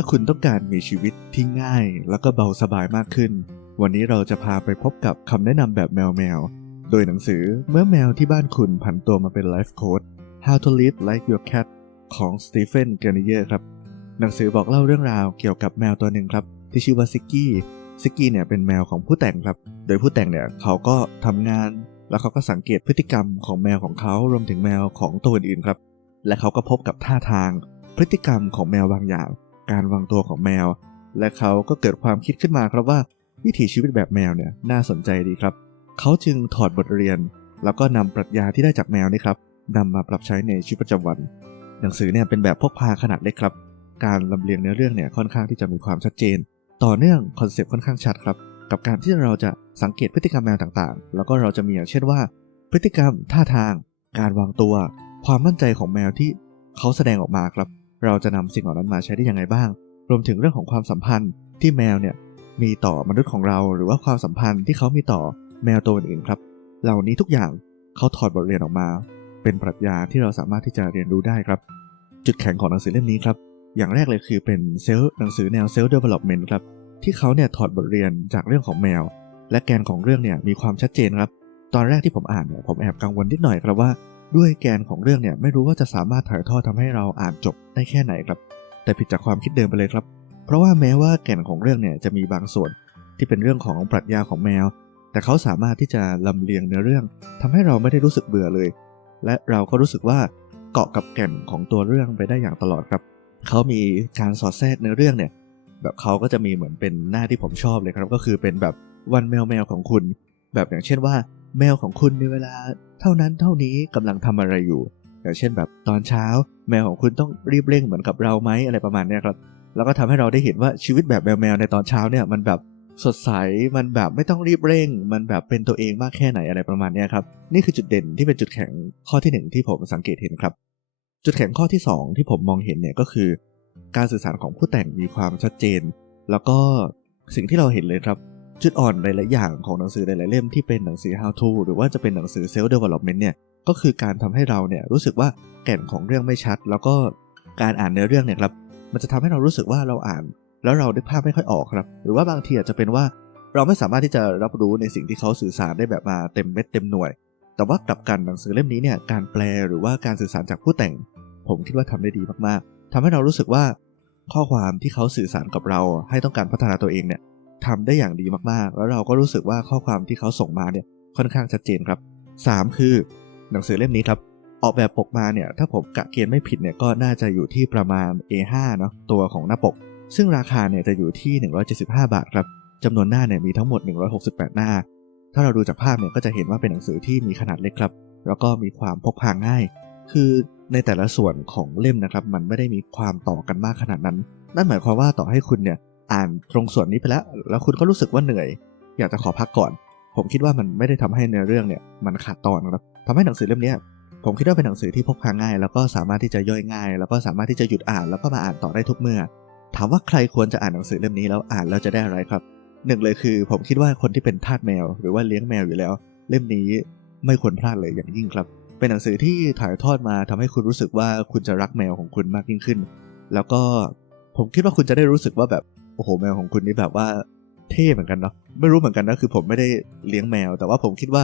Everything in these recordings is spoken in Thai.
ถ้าคุณต้องการมีชีวิตที่ง่าย แล้วก็เบาสบายมากขึ้น วันนี้เราจะพาไปพบกับคำแนะนำแบบแมวแมวๆโดยหนังสือเมื่อแมวที่บ้านคุณผันตัวมาเป็นไลฟ์โค้ด How to Live Like Your Cat ของสตีเฟนเก r นเยอร์ครับ หนังสือบอกเล่าเรื่องราวเกี่ยวกับแมวตัวหนึ่งครับ ที่ชื่อว่าซิกกี้ซิกกี้เนี่ยเป็นแมวของผู้แต่งครับ โดยผู้แต่งเนี่ยเขาก็ทำงาน แล้วเขาก็สังเกตพฤติกรรมของแมวของเขารวมถึงแมวของตัวอื่นครับ และเขาก็พบกับท่าทางพฤติกรรมของแมวบางอย่าง การวางตัวของแมว และเขาก็เกิดความคิดขึ้นมาครับว่าวิถีชีวิตแบบแมวเนี่ยน่าสนใจดีครับ เขาจึงถอดบทเรียน แล้วก็นำปรัชญาที่ได้จากแมวนี่ครับนำมาปรับใช้ในชีวิตประจำวัน หนังสือเนี่ยเป็นแบบพกพาขนาดเล็กครับ การลำเลียงเนื้อเรื่องเนี่ยค่อนข้างที่จะมีความชัดเจน ต่อเนื่องคอนเซปต์ค่อนข้างชัดครับ กับการที่เราจะสังเกตพฤติกรรมแมวต่างๆ แล้วก็เราจะมีอย่างเช่นว่า พฤติกรรมท่าทาง การวางตัว ความมั่นใจของแมวที่เขาแสดงออกมาครับ เราจะนำสิ่งเหล่านั้นมาใช้ได้ยังไงบ้าง รวมถึงเรื่องของความสัมพันธ์ที่แมวเนี่ยมีต่อมนุษย์ของเราหรือว่าความสัมพันธ์ที่เขามีต่อแมวตัวอื่นๆครับ เหล่านี้ทุกอย่างเขาถอดบทเรียนออกมา เป็นปรัชญาที่เราสามารถที่จะเรียนรู้ได้ครับ จุดแข็งของหนังสือเล่มนี้ครับ อย่างแรกเลยคือเป็นเซลล์หนังสือแนวเซลล์เดเวล็อปเมนต์ครับ ที่เขาเนี่ยถอดบทเรียนจากเรื่องของแมว และแกนของเรื่องเนี่ยมีความชัดเจนครับ ตอนแรกที่ผมอ่านเนี่ยผมแอบกังวลนิดหน่อยครับว่า ด้วยแกนของเรื่องเนี่ยไม่รู้ว่าจะสามารถถ่ายทอดทำให้เราอ่านจบได้แค่ไหนครับ แต่ผิดจากความคิดเดิมไปเลยครับ เพราะว่าแม้ว่าแก่นของเรื่องเนี่ยจะมีบางส่วนที่เป็นเรื่องของปรัชญาของแมว แต่เขาสามารถที่จะลำเลียงเนื้อเรื่องทำให้เราไม่ได้รู้สึกเบื่อเลย และเราก็รู้สึกว่าเกาะกับแก่นของตัวเรื่องไปได้อย่างตลอดครับ เขามีการสอดแทรกเนื้อเรื่องเนี่ยแบบเขาก็จะมีเหมือนเป็นหน้าที่ผมชอบเลยครับ ก็คือเป็นแบบวันแมวแมวของคุณ แบบอย่างเช่นว่า แมวของคุณในเวลา เท่านั้นเท่านี้กำลังทำอะไรอยู่ อย่างเช่นแบบตอนเช้า แมวของคุณต้องรีบเร่งเหมือนกับเราไหมอะไรประมาณนี้ครับ แล้วก็ทำให้เราได้เห็นว่าชีวิตแบบแมวๆในตอนเช้าเนี่ยมันแบบสดใส มันแบบไม่ต้องรีบเร่ง มันแบบเป็นตัวเองมากแค่ไหนอะไรประมาณนี้ครับ นี่คือจุดเด่นที่เป็นจุดแข็งข้อที่หนึ่งที่ผมสังเกตเห็นครับ จุดแข็งข้อที่สองที่ผมมองเห็นเนี่ยก็คือ การสื่อสารของผู้แต่งมีความชัดเจน แล้วก็สิ่งที่เราเห็นเลยครับ จุดอ่อนหลายๆอย่างของหนังสือหลายๆเล่มที่เป็นหนังสือ how to หรือว่าจะเป็นหนังสือ self development เนี่ยก็คือการทำให้เราเนี่ยรู้สึกว่าแก่นของเรื่องไม่ชัด แล้วก็การอ่านเนื้อเรื่องเนี่ยครับมันจะทำให้เรารู้สึกว่าเราอ่าน แล้วเราได้ภาพไม่ค่อยออกครับ หรือว่าบางทีอาจจะเป็นว่าเราไม่สามารถที่จะรับรู้ในสิ่งที่เขาสื่อสารได้แบบมาเต็มเม็ดเต็มหน่วย แต่ว่ากลับกันหนังสือเล่มนี้เนี่ยการแปลหรือว่าการสื่อสารจากผู้แต่ง ผมคิดว่าทำได้ดีมากๆทำให้เรารู้สึกว่าข้อความที่เขาสื่อสารกับเราให้ต้องการพัฒนาตัวเองเนี่ย ทำได้อย่างดีมากๆ แล้วเราก็รู้สึกว่าข้อความที่เขาส่งมาเนี่ยค่อนข้างชัดเจนครับ 3 คือ หนังสือเล่มนี้ครับออกแบบปกมาเนี่ยถ้าผมกะเกณฑ์ไม่ผิดเนี่ยก็น่าจะอยู่ที่ประมาณ A5 เนาะตัวของหน้าปก ซึ่งราคาเนี่ยจะอยู่ที่ 175 บาทครับจำนวนหน้าเนี่ยมีทั้งหมด 168 หน้า ถ้าเราดูจากภาพเนี่ยก็จะเห็นว่าเป็นหนังสือที่มีขนาดเล็กครับ แล้วก็มีความพกพาง่าย คือในแต่ละส่วนของเล่มนะครับมันไม่ได้มีความต่อกันมากขนาดนั้น นั่นหมายความว่าต่อให้คุณเนี่ย อ่านตรงส่วนนี้ไปแล้ว แล้วคุณก็รู้สึกว่าเหนื่อย อยากจะขอพักก่อน ผมคิดว่ามันไม่ได้ทำให้เนื้อเรื่องเนี่ยมันขาดตอนครับทำให้หนังสือเล่มนี้ผมคิดว่าเป็นหนังสือที่พกพาง่าย แล้วก็สามารถที่จะย่อยง่าย แล้วก็สามารถที่จะหยุดอ่านแล้วก็มาอ่านต่อได้ทุกเมื่อ ถามว่าใครควรจะอ่านหนังสือเล่มนี้แล้วอ่านแล้วจะได้อะไรครับหนึ่งเลยคือ ผมคิดว่าคนที่เป็นทาสแมว หรือว่าเลี้ยงแมวอยู่แล้ว เล่มนี้ไม่ควรพลาดเลยอย่างยิ่งครับ เป็นหนังสือที่ถ่ายทอดมาทำให้คุณรู้สึกว่าคุณจะรักแมวของคุณมากยิ่งขึ้น แล้วก็ผมคิดว่าคุณจะได้รู้สึกว่าแบบ โอ้โหแมวของคุณนี่แบบว่าเท่เหมือนกันเนาะไม่รู้เหมือนกันนะคือผมไม่ได้เลี้ยงแมว แต่ว่าผมคิดว่า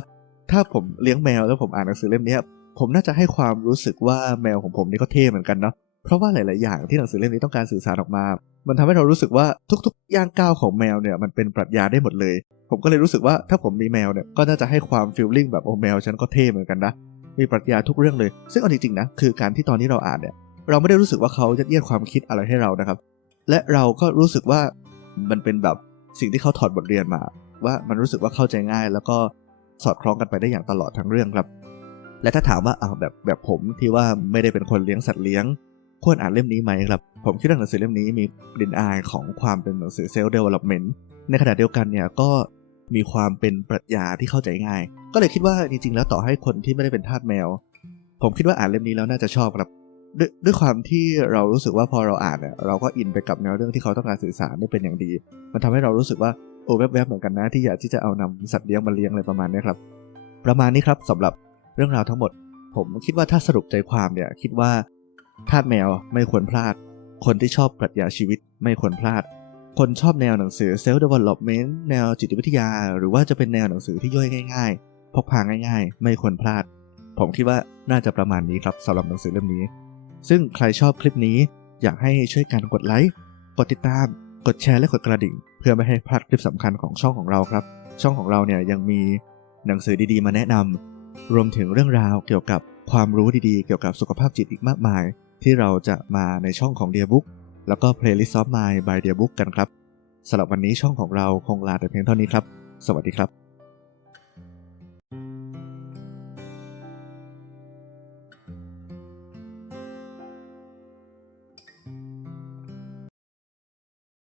ถ้าผมเลี้ยงแมวแล้วผมอ่านหนังสือเล่มนี้ผมน่าจะให้ความรู้สึกว่าแมวของผมนี่ก็เท่เหมือนกันเนาะเพราะว่าหลาย ๆ อย่างที่หนังสือเล่มนี้ต้องการสื่อสารออกมา มันทำให้เรารู้สึกว่าทุก ๆ ย่างก้าวของแมวเนี่ยมันเป็นปรัชญาได้หมดเลย ผมก็เลยรู้สึกว่าถ้าผมมีแมวเนี่ยก็น่าจะให้ความฟีลลิ่งแบบโอ้แมวฉันก็เท่เหมือนกันนะมีปรัชญาทุกเรื่องเลย ซึ่งเอาจริง ๆ นะคือการที่ตอนที่เราอ่านเนี่ยเราไม่ได้รู้สึกว่าเขาจะเยียดความคิดอะไรให้เรานะครับ และเราก็รู้สึกว่ามันเป็นแบบสิ่งที่เขาถอดบทเรียนมา ว่ามันรู้สึกว่าเข้าใจง่าย แล้วก็สอดคล้องกันไปได้อย่างตลอดทั้งเรื่องครับ และถ้าถามว่าอ้าวแบบแบบผมที่ว่าไม่ได้เป็นคนเลี้ยงสัตว์เลี้ยงควรอ่านเล่มนี้ไหมครับ ผมคิดว่าหนังสือเล่มนี้มีกลิ่นอายของความเป็นหนังสือเซลล์เดเวล็อปเมนต์ในขณะเดียวกันเนี่ยก็มีความเป็นปรัชญาที่เข้าใจง่าย ก็เลยคิดว่าจริงๆแล้วต่อให้คนที่ไม่ได้เป็นทาสแมว ผมคิดว่าอ่านเล่มนี้แล้วน่าจะชอบครับ ด้วยด้วยความที่เรารู้สึกว่าพอเราอ่านเนี่ยเราก็อินไปกับแนวเรื่องที่เขาต้องการสื่อสารได้เป็นอย่างดี มันทำให้เรารู้สึกว่าโอ้แวบๆเหมือนกันนะที่อยากที่จะเอานำสัตว์เลี้ยงมาเลี้ยงอะไรประมาณนี้ครับ ประมาณนี้ครับสำหรับเรื่องราวทั้งหมด ผมคิดว่าถ้าสรุปใจความเนี่ยคิดว่าทาสแมวไม่ควรพลาด คนที่ชอบปรัชญาชีวิตไม่ควรพลาด คนชอบแนวหนังสือ self development แนวจิตวิทยา หรือว่าจะเป็นแนวหนังสือที่ย่อยง่าย ๆ พกพาง่าย ๆ ไม่ควรพลาด ผมคิดว่าน่าจะประมาณนี้ครับสำหรับหนังสือเล่มนี้ ซึ่งใครชอบคลิปนี้อยากให้ช่วยกันกดไลค์ กดติดตาม กดแชร์และกดกระดิ่ง เพื่อไม่ให้พลาดคลิปสำคัญของช่องของเราครับ ช่องของเราเนี่ยยังมีหนังสือดีๆ มาแนะนำรวมถึงเรื่องราวเกี่ยวกับความรู้ดีๆ เกี่ยวกับสุขภาพจิตอีกมากมาย ที่เราจะมาในช่องของ Dear Book แล้วก็ Playlist of Mind by Dear Book กันครับสำหรับวันนี้ช่องของเราคงลาแต่เพียงเท่านี้ครับ สวัสดีครับ